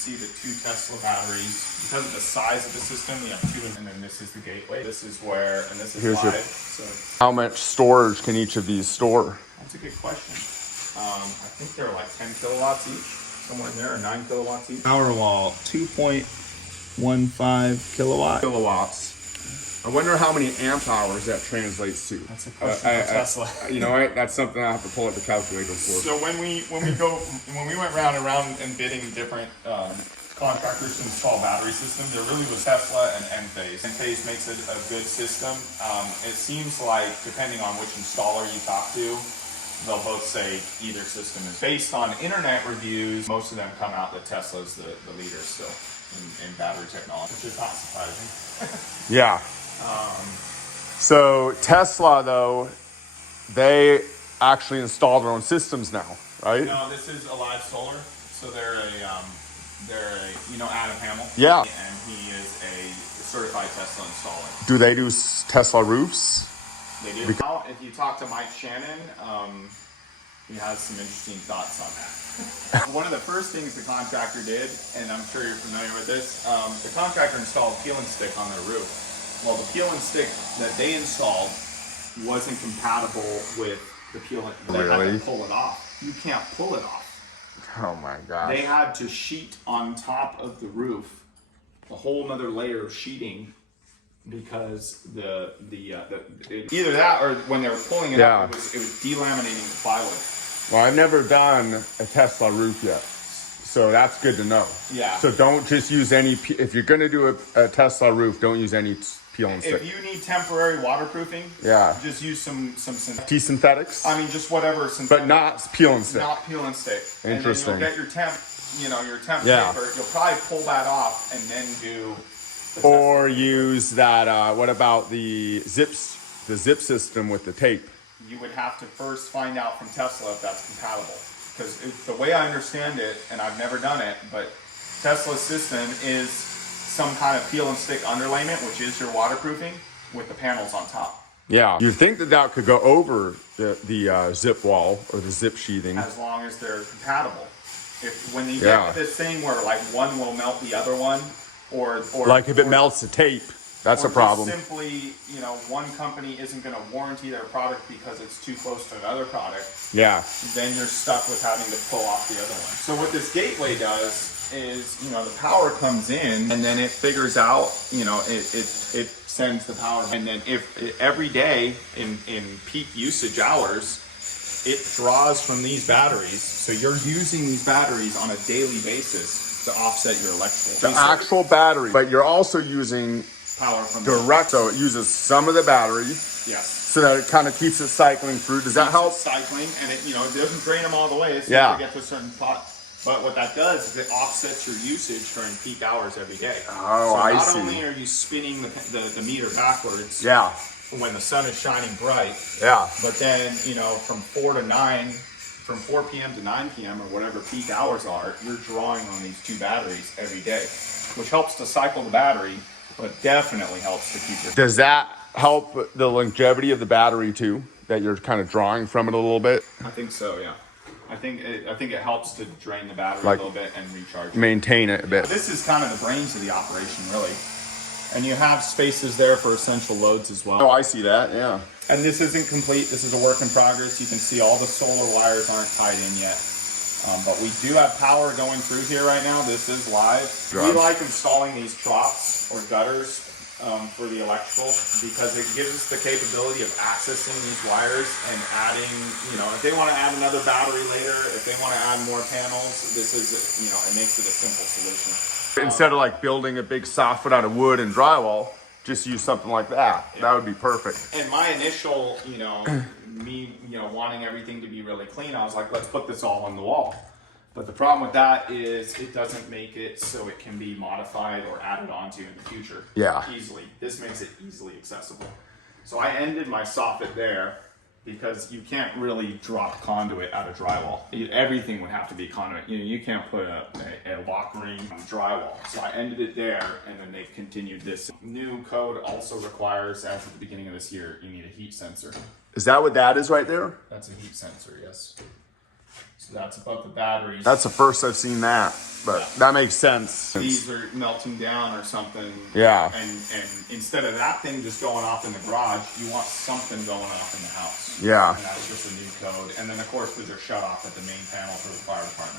see the 2 Tesla batteries. Because of the size of the system, we have 2, and then this is the gateway. This is where, and this is Here's live. your, So how much storage can each of these store? that's a good question. I think they're like 10 kilowatts each, somewhere in there, or 9 kilowatts each. Powerwall, 2.15 kilowatts. I wonder how many amp hours that translates to. That's a question for Tesla. You know what? That's something I have to pull up the calculator for. So when we went round and round and bidding different contractors to install battery systems, there really was Tesla and Enphase. Enphase makes it a good system. It seems like depending on which installer you talk to, they'll both say either system is based on internet reviews. Most of them come out that Tesla's the leader still in battery technology, which is not surprising. Yeah. So Tesla, though, they actually install their own systems now, right? No, this is Alive Solar. So they're a you know Adam Hamill. Yeah. And he is a certified Tesla installer. Do they do Tesla roofs? They do. Now, if you talk to Mike Shannon, he has some interesting thoughts on that. One of the first things the contractor did, and I'm sure you're familiar with this, the contractor installed peel and stick on their roof. Well, the peel and stick that they installed wasn't compatible with the peel and they had to pull it off. You can't pull it off. Oh my gosh. They had to sheet on top of the roof, a whole nother layer of sheeting, because either that or when they were pulling it up, it was delaminating the plywood. Well, I've never done a Tesla roof yet, so that's good to know. Yeah. So don't just use any, if you're going to do a Tesla roof, don't use any peel and stick. If you need temporary waterproofing, just use some synthetics. I mean, just whatever synthetic. But not peel and stick. Not peel and stick. Interesting. And then you'll get your temp, paper. You'll probably pull that off and then do. Or use that. What about the zip system with the tape? You would have to first find out from Tesla if that's compatible. Because the way I understand it, and I've never done it, but Tesla's system is some kind of peel and stick underlayment, which is your waterproofing, with the panels on top. Yeah. You think that could go over the zip wall or the zip sheathing? As long as they're compatible. When you get this thing where like one will melt the other one, or like if it melts the tape, that's a problem. Simply, one company isn't going to warranty their product because it's too close to another product. Yeah. Then you're stuck with having to pull off the other one. So what this gateway does is, the power comes in and then it figures out, it sends the power. And then if every day in peak usage hours, it draws from these batteries. So you're using these batteries on a daily basis to offset your electrical. The actual battery, but you're also using power from direct, so it uses some of the battery. Yes. So that it kind of keeps it cycling through. Does that help? Cycling, and it doesn't drain them all the way. So you get to a certain spot. But what that does is it offsets your usage during peak hours every day. Oh, I see. So not only are you spinning the meter backwards. Yeah. When the sun is shining bright. Yeah. But then from 4 p.m. to 9 p.m. or whatever peak hours are, you're drawing on these 2 batteries every day, which helps to cycle the battery, but definitely helps to keep your. Does that help the longevity of the battery too? That you're kind of drawing from it a little bit? I think so, yeah. I think it helps to drain the battery a little bit and recharge it. Maintain it a bit. This is kind of the brains of the operation, really. And you have spaces there for essential loads as well. Oh, I see that, yeah. And this isn't complete. This is a work in progress. You can see all the solar wires aren't tied in yet. But we do have power going through here right now. This is live. We like installing these troughs or gutters for the electrical because it gives us the capability of accessing these wires and adding, if they want to add another battery later, if they want to add more panels, this is, it makes it a simple solution. Instead of like building a big soffit out of wood and drywall, just use something like that. Yeah. That would be perfect. And my initial, me, wanting everything to be really clean, I was like, let's put this all on the wall. But the problem with that is it doesn't make it so it can be modified or added onto in the future. Yeah. Easily. This makes it easily accessible. So I ended my soffit there because you can't really drop conduit out of drywall. Everything would have to be conduit. You can't put a lock ring on drywall. So I ended it there, and then they've continued this. New code also requires, as at the beginning of this year, you need a heat sensor. Is that what that is right there? That's a heat sensor, yes. So that's above the batteries. That's the first I've seen that, but that makes sense. These are melting down or something. Yeah. And instead of that thing just going off in the garage, you want something going off in the house. Yeah. And that's just a new code. And then of course there's a shut off at the main panel for the fire department.